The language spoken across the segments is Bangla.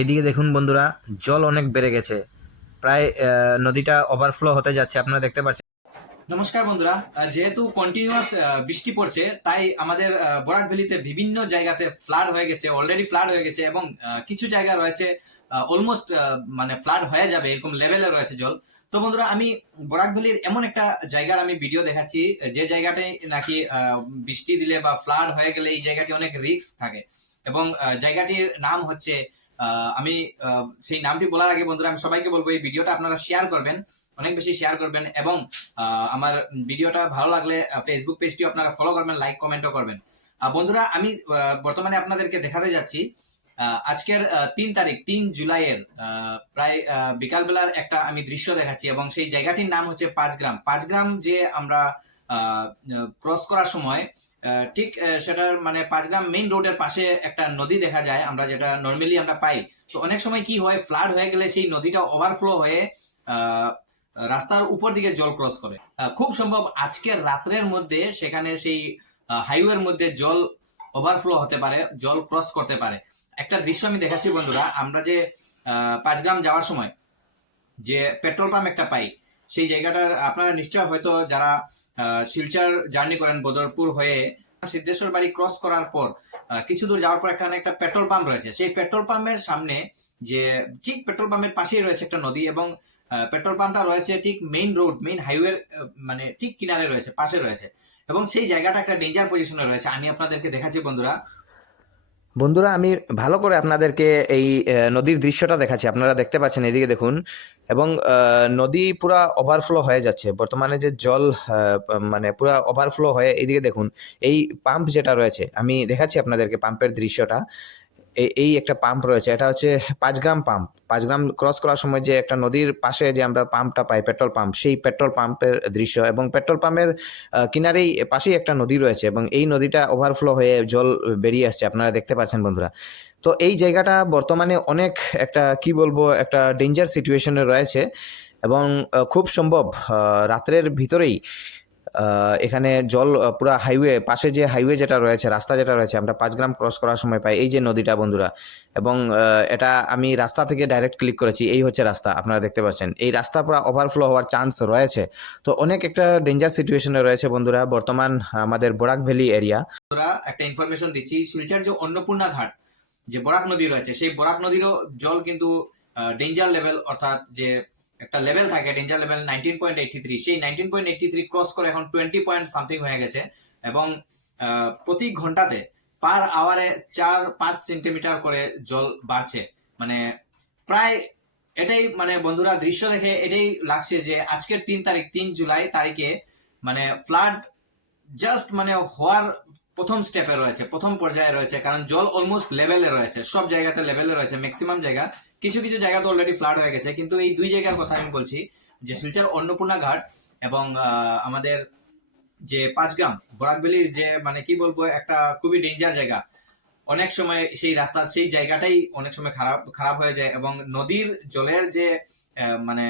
এদিকে দেখুন বন্ধুরা, জল অনেক বেড়ে গেছে। প্রায় নদীটা ওভারফ্লো হতে যাচ্ছে, আপনারা দেখতে পাচ্ছেন। নমস্কার বন্ধুরা, যেহেতু কন্টিনিউয়াস বৃষ্টি পড়ছে, তাই আমাদের বরাক ভ্যালিতে বিভিন্ন জায়গাতে ফ্লাড হয়ে গেছে, অলরেডি ফ্লাড হয়ে গেছে, এবং কিছু জায়গা রয়েছে অলমোস্ট মানে ফ্লাড হয়ে যাবে এরকম লেভেলে রয়েছে জল। তো বন্ধুরা, আমি বরাক ভ্যালির এমন একটা জায়গার আমি ভিডিও দেখাচ্ছি, যে জায়গাটায় নাকি বৃষ্টি দিলে বা ফ্লাড হয়ে গেলে এই জায়গাটি অনেক রিস্ক থাকে। এবং জায়গাটির নাম হচ্ছে আমি সেই নামটি বলার আগে বন্ধুরা, আমি সবাইকে বলবো এই ভিডিওটা আপনারা শেয়ার করবেন, অনেক বেশি শেয়ার করবেন, এবং আমার ভিডিওটা ভালো লাগলে ফেসবুক পেজটি আপনারা ফলো করবেন, লাইক কমেন্টও করবেন। বন্ধুরা, আমি বর্তমানে আপনাদেরকে দেখাতে যাচ্ছি আজকের ৩ তারিখ ৩ জুলাইয়ের প্রায় বিকালবেলার একটা আমি দৃশ্য দেখাচ্ছি, এবং সেই জায়গাটির নাম হচ্ছে পাঁচগ্রাম। পাঁচগ্রাম যে আমরা ক্রস করার সময় ঠিক সেটার মানে পাঁচগ্রাম মেইন রোডের পাশে একটা নদী দেখা যায়, আমরা যেটা নর্মালি আমরা পাই। তো অনেক সময় কি হয়, ফ্লাড হয়ে গেলে সেই নদীটা ওভারফ্লো হয়ে রাস্তার উপর দিকে জল ক্রস করে। খুব সম্ভব আজকের রাত্রের মধ্যে সেখানে সেই হাইওয়ের মধ্যে জল ওভারফ্লো হতে পারে, জল ক্রস করতে পারে। একটা দৃশ্য আমি দেখাচ্ছি বন্ধুরা, আমরা যে পাঁচগ্রাম যাওয়ার সময় যে পেট্রোল পাম্প একটা পাই, সেই জায়গাটার আপনারা নিশ্চয় হয়তো যারা শিলচর জার্নি করেন বদরপুর হয়ে সিদ্ধেশ্বর বাড়ি ক্রস করার পর কিছু দূর যাওয়ার পর এখানে একটা পেট্রোল পাম্প রয়েছে। সেই পেট্রোল পাম্পের সামনে যে ঠিক পেট্রোল পাম্পের পাশেই রয়েছে একটা নদী, এবং পেট্রোল পাম্পটা রয়েছে ঠিক মেইন রোড, মেইন হাইওয়ে মানে ঠিক কিনারে রয়েছে, পাশে রয়েছে, এবং সেই জায়গাটা একটা ডেঞ্জার পজিশনে রয়েছে। আমি আপনাদেরকে দেখাচ্ছি বন্ধুরা। বন্ধুরা, আমি ভালো করে আপনাদেরকে এই নদীর দৃশ্যটা দেখাচ্ছি, আপনারা দেখতে পাচ্ছেন, এদিকে দেখুন। এবং নদী পুরা ওভারফ্লো হয়ে যাচ্ছে বর্তমানে, যে জল মানে পুরা ওভারফ্লো হয়ে এইদিকে দেখুন। এই পাম্প যেটা রয়েছে, আমি দেখাচ্ছি আপনাদেরকে পাম্পের দৃশ্যটা। এই একটা পাম্প রয়েছে, এটা হচ্ছে পাঁচগ্রাম পাম্প। পাঁচগ্রাম ক্রস করার সময় যে একটা নদীর পাশে যে আমরা পাম্পটা পাই, পেট্রোল পাম্প, সেই পেট্রোল পাম্পের দৃশ্য। এবং পেট্রোল পাম্পের কিনারেই পাশেই একটা নদী রয়েছে, এবং এই নদীটা ওভারফ্লো হয়ে জল বেরিয়ে আসছে, আপনারা দেখতে পাচ্ছেন বন্ধুরা। তো এই জায়গাটা বর্তমানে অনেক একটা কি বলবো, একটা ডেঞ্জার সিচুয়েশনে রয়েছে, এবং খুব সম্ভব রাত্রের ভিতরেই এখানে জল পুরা হাইওয়ে পাশে, যে হাইওয়ে যেটা রয়েছে, রাস্তা যেটা রয়েছে, আমরা পাঁচগ্রাম ক্রস করার সময় পাই এই যে নদীটা বন্ধুরা। এবং এটা আমি রাস্তা থেকে ডাইরেক্ট ক্লিক করেছি, এই হচ্ছে রাস্তা, আপনারা দেখতে পাচ্ছেন। এই রাস্তা পুরো ওভারফ্লো হওয়ার চান্স রয়েছে। তো অনেক একটা ডেঞ্জার সিচুয়েশনে রয়েছে বন্ধুরা বর্তমান আমাদের বরাক ভ্যালি এরিয়া। একটা ইনফরমেশন দিচ্ছি, শিলচর যে অন্নপূর্ণা ঘাট, যে বরাক নদী রয়েছে, সেই বরাক নদীরও জল কিন্তু ডেঞ্জার লেভেল, অর্থাৎ যে একটা লেভেল থাকে ডেঞ্জার লেভেল 19.83, সেই 19.83 ক্রস করে এখন 20 পয়েন্ট সামথিং হয়ে গেছে। এবং প্রতি ঘন্টাতে পার আওয়ারে 4-5 সেন্টিমিটার করে জল বাড়ছে। মানে প্রায় এটাই মানে বন্ধুরা, দৃশ্য দেখে এটাই লাগছে যে আজকের 3 তারিখ 3 জুলাই তারিখে মানে ফ্লাড জাস্ট মানে হওয়ার প্রথম স্টেপে রয়েছে, প্রথম পর্যায়ে রয়েছে, কারণ জল অলমোস্ট লেভেলে রয়েছে, সব জায়গাতে লেভেলে রয়েছে, ম্যাক্সিমাম জায়গা। কিছু কিছু জায়গা তো অলরেডি ফ্লাড হয়ে গেছে, কিন্তু এই দুই জায়গার কথা আমি বলছি, যে শিলচর অন্নপূর্ণা ঘাট এবং আমাদের যে পাঁচগ্রাম বরাকবেলির যে মানে কি বলবো, একটা খুবই ডেঞ্জার জায়গা। অনেক সময় সেই রাস্তা, সেই জায়গাটাই অনেক সময় খারাপ খারাপ হয়ে যায়, এবং নদীর জলের যে মানে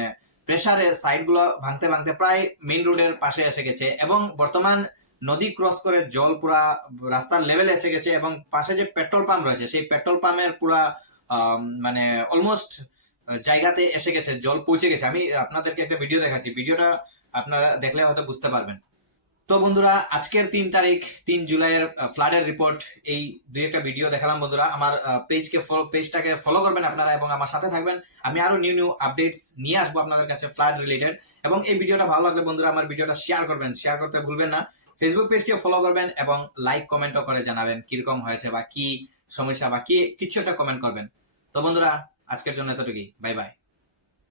প্রেসারে সাইড গুলো ভাঙতে ভাঙতে প্রায় মেইন রোডের পাশে এসে গেছে, এবং বর্তমান নদী ক্রস করে জল পুরা রাস্তার লেভেলে এসে গেছে, এবং পাশে যে পেট্রোল পাম্প রয়েছে, সেই পেট্রোল পাম্পের পুরা মানে অলমোস্ট জায়গাতে এসে গেছে, জল পৌঁছে গেছে। আমি আপনাদেরকে একটা ভিডিও দেখাচ্ছি, ভিডিওটা আপনারা দেখলে হয়তো বুঝতে পারবেন। তো বন্ধুরা, আজকের 3 তারিখ 3 জুলাইয়ের ফ্লাডের রিপোর্ট, এই দুই একটা ভিডিও দেখালাম বন্ধুরা। আমার পেজটাকে ফলো করবেন আপনারা, এবং আমার সাথে থাকবেন। আমি আরো নিউ নিউ আপডেটস নিয়ে আসবো আপনাদের কাছে ফ্লাড রিলেটেড। এবং এই ভিডিওটা ভালো লাগলে বন্ধুরা আমার ভিডিওটা শেয়ার করবেন, শেয়ার করতে ভুলবেন না। ফেসবুক পেজটিও ফলো করবেন, এবং লাইক কমেন্টও করে জানাবেন কিরকম হয়েছে, বা কি সমস্যা, বা কি কিছু একটা কমেন্ট করবেন। তো বন্ধুরা, আজকের জন্য এতটুকুই, বাই বাই।